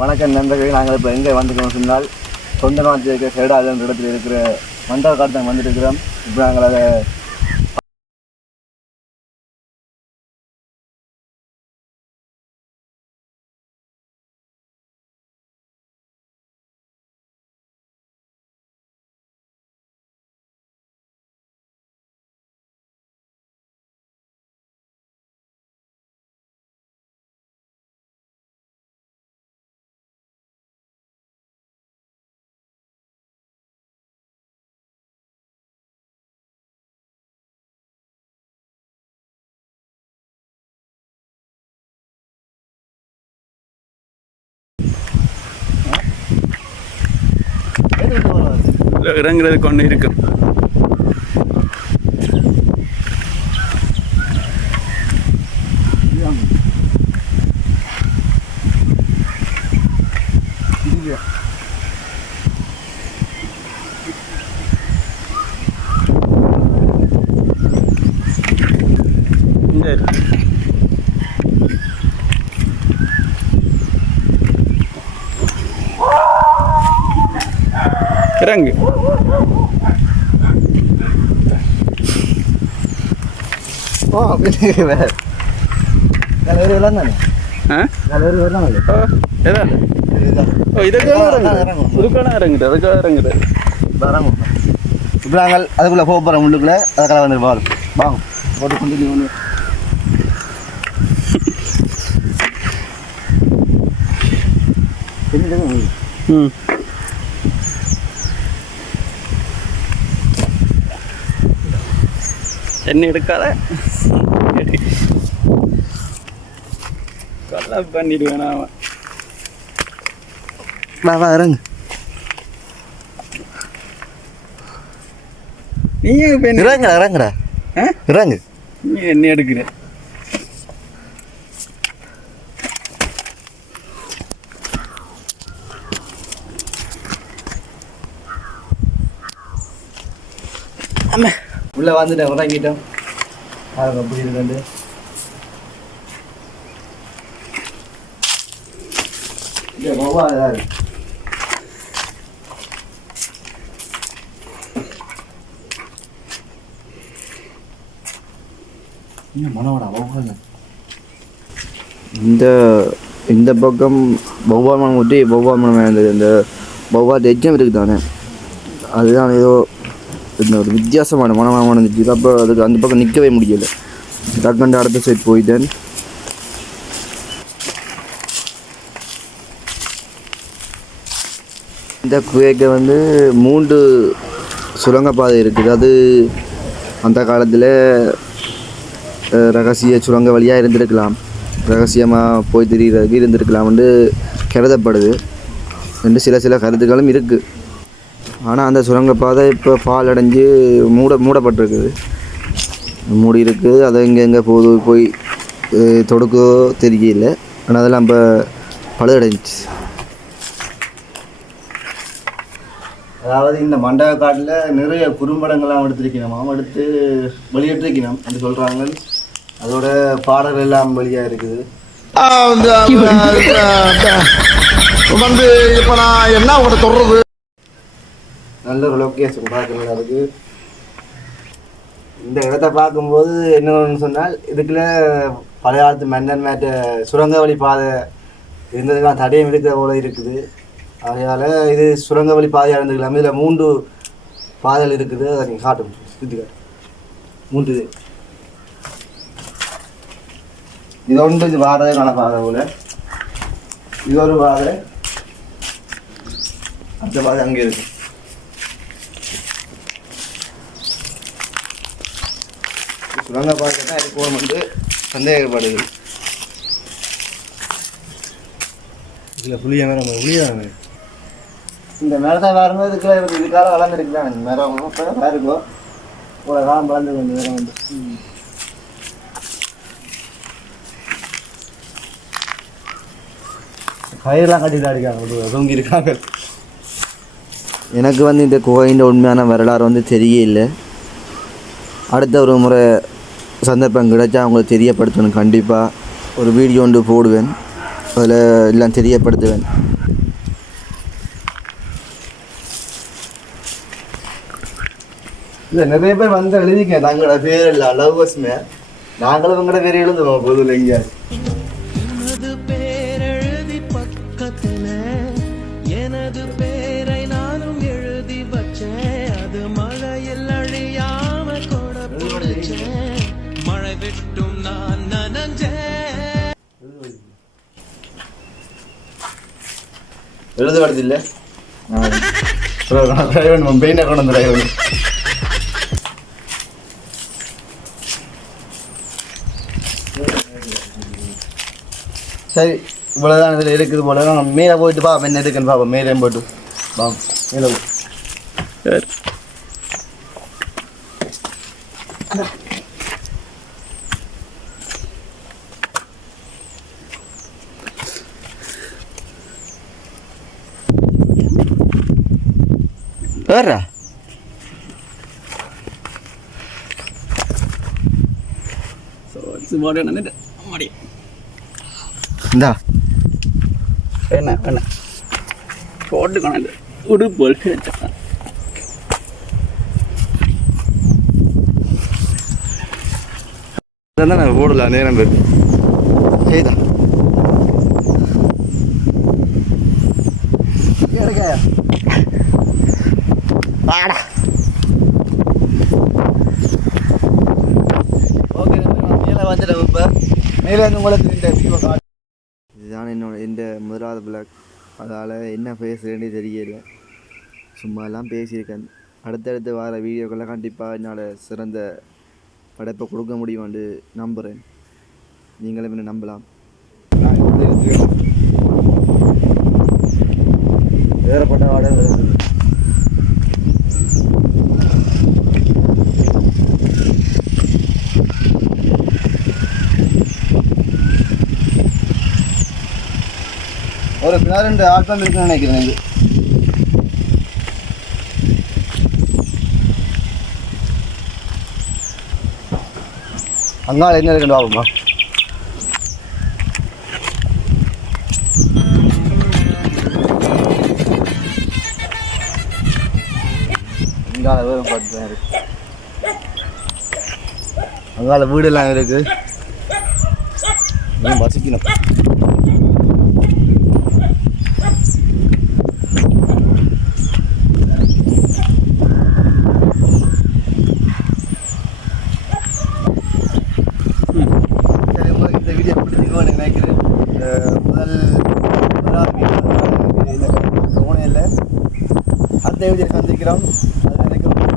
வணக்கம் நண்பர்களே, நாங்கள் இப்போ எங்கே வந்துக்கணும் சொன்னால் சொந்த நாட்டில் இருக்கிற சேடாத இடத்துல இருக்கிற மண்டப காலத்தான் வந்துருக்கிறோம். இப்போ நாங்கள் அதை இறங்குறது கொண்டு இருக்கும். இறங்கு. இப்போ நாங்கள் அதுக்குள்ளே போக போகிறோம். உள்ளுக்குள்ளே அதுக்கெல்லாம் வந்துட்டு வாங்க வாங்க போட்டு கொண்டு ஒன்று என்ன எடுக்காத கல்லா பண்ணிடுவேன் அவன். வா வா இறங்கு. நீ இறங்குடா இறங்குடா இறங்கு. நீ என்ன எடுக்கிற? ஆமாம் உள்ளே வந்துட்டேன், உறங்கிட்டோம். அது அப்படி இருக்கு. இந்த பக்கம் பௌவாமனம் ஊற்றி பௌவாமனம் இருந்தது. இந்த பௌவா தெஜ்ஜம் இருக்குது தானே, அதுதான் ஏதோ இந்த ஒரு வித்தியாசமான மனமாக இருந்துச்சு. அப்போ அதுக்கு அந்த பக்கம் நிற்கவே முடியலை. டக்குண்டு அடுத்த சைட் போயிட்டேன். இந்த குகைக்கு 3 சுரங்கப்பாதை இருக்குது. அது அந்த காலத்தில் ரகசிய சுரங்க வழியாக இருந்திருக்கலாம், ரகசியமாக போய் திரிகிறதுக்கு இருந்திருக்கலாம்னு கருதப்படுது என்று சில கருத்துக்களும் இருக்குது. ஆனால் அந்த சுரங்கப்பாதை இப்போ பால் அடைஞ்சு மூடப்பட்டிருக்குது, மூடி இருக்குது. அதை எங்கே போய் தொடுக்கோ தெரியல. ஆனால் அதெல்லாம் இப்போ பழுதடைஞ்சிச்சு. அதாவது இந்த மண்டப காட்டில் நிறைய குறும்படங்கள்லாம் எடுத்துருக்கணும், எடுத்து வெளியிட்டிருக்கணும் அப்படின்னு சொல்கிறாங்க. அதோட பாடல்கள் எல்லாம் வெளியாக இருக்குது. இப்போ நான் என்ன உங்கள்கிட்ட சொல்கிறது, நல்ல ஒரு லொக்கேஷன் பார்க்கணும். அதுக்கு இந்த இடத்த பார்க்கும்போது என்னன்னு சொன்னால், இதுக்குள்ள பழைய காலத்து மன்னன் மேட்ட சுரங்க வழி பாதை இருந்ததுக்கெல்லாம் தடையம் எடுக்கிற போல இருக்குது. அதனால் இது சுரங்க வழி பாதையாக இருந்துக்கலாம். இதில் 3 பாதைகள் இருக்குது. அதை நீங்கள் காட்டும், சுற்றி காட்டும். 3 இது ஒன்று. இது வாரதுக்கான பாதை போல். இது ஒரு பாதை, அந்த பாதை அங்கே இருக்கு. சுரங்க பாதை தான் இது போகணும் சந்தேகப்படுது. இதில் புளியாக வேறு புளியாக இந்த மரத்தை வேறுங்க. இதுக்காக வளர்ந்துருக்குதான் மரம். இப்போ வேறுக்கோ ஒரு காலம் வளர்ந்துருக்கு இந்த மரம் கயிறுலாம் கட்டிட்டு அடிக்காங்க, தொங்கி இருக்காங்க. எனக்கு இந்த குகையின் உண்மையான வரலாறு தெரியல. அடுத்த ஒரு முறை சந்தர்ப்பம் கிடைச்சா அவங்களுக்கு தெரியப்படுத்தணும். கண்டிப்பாக ஒரு வீடியோ ஒன்று போடுவேன், அதில் எல்லாம் தெரியப்படுத்துவேன். இல்லை நிறைய பேர் வந்து எழுதிக்க நாங்களோட பேர் இல்லை லவ்வர்ஸ்மே நாங்களும் உங்களோட பேர் எழுதுவோம் பொதுவில் எங்கேயாவது. எனது பேரெழுதி பக்கத்துல எனது பேரை நானும் எழுதி வச்சேன். அது மழையில் அழியாம கூட பிடிச்சேன். மழை விட்டும் நான் நனஞ்சேன். எழுத வருது இல்லை டிரைவன் பெயினை கொண்டு வந்து டிரைவன். சரி இவ்வளோதான் இதில் இருக்குது போல நாங்கள் மேலே போயிட்டு பா என்ன இருக்குன்னு பார்ப்போம். மேலே போய்ட்டு பா மேலே போ. சரி வேறா சுமார் நின்றுட்டு மாடி இந்தா என்ன என்ன போட்டுக்கணும் உடுப்பு எடுத்துக்கலாம். நான் போடலாம் நேரம் பேர் சரிதா வாடா. ஓகே மேலே வந்துட்டேன். இப்போ மேலே வந்து உங்களுக்கு இதுதான் எந்த முதலாவது பிளாக். அதால் என்ன பேசுகிறேன்னே தெரியல. சும்மா எல்லாம் பேசியிருக்கேன். அடுத்தடுத்து வர வீடியோக்களை கண்டிப்பாக என்னால் சிறந்த படைப்பை கொடுக்க முடியும்னு நம்புகிறேன். நீங்களும் என்ன நம்பலாம். வேறுபட்ட வாடகை வருது. ஒரு 12 ஆட்டம் இருக்குன்னு நினைக்கிறேன். இது அங்கால என்ன இருக்குன்னு பார்ப்போமா. அங்கால வேறு பார்த்து இருக்கு. அங்கால வீடெல்லாம் இருக்கு. வசிக்கணும். இந்த வீடியோ பிடிச்சிக்கோன்னு நினைக்கிறேன். முதல் இல்லை அடுத்த வீடியோ சந்திக்கிறோம். அது நினைக்கிறோம்.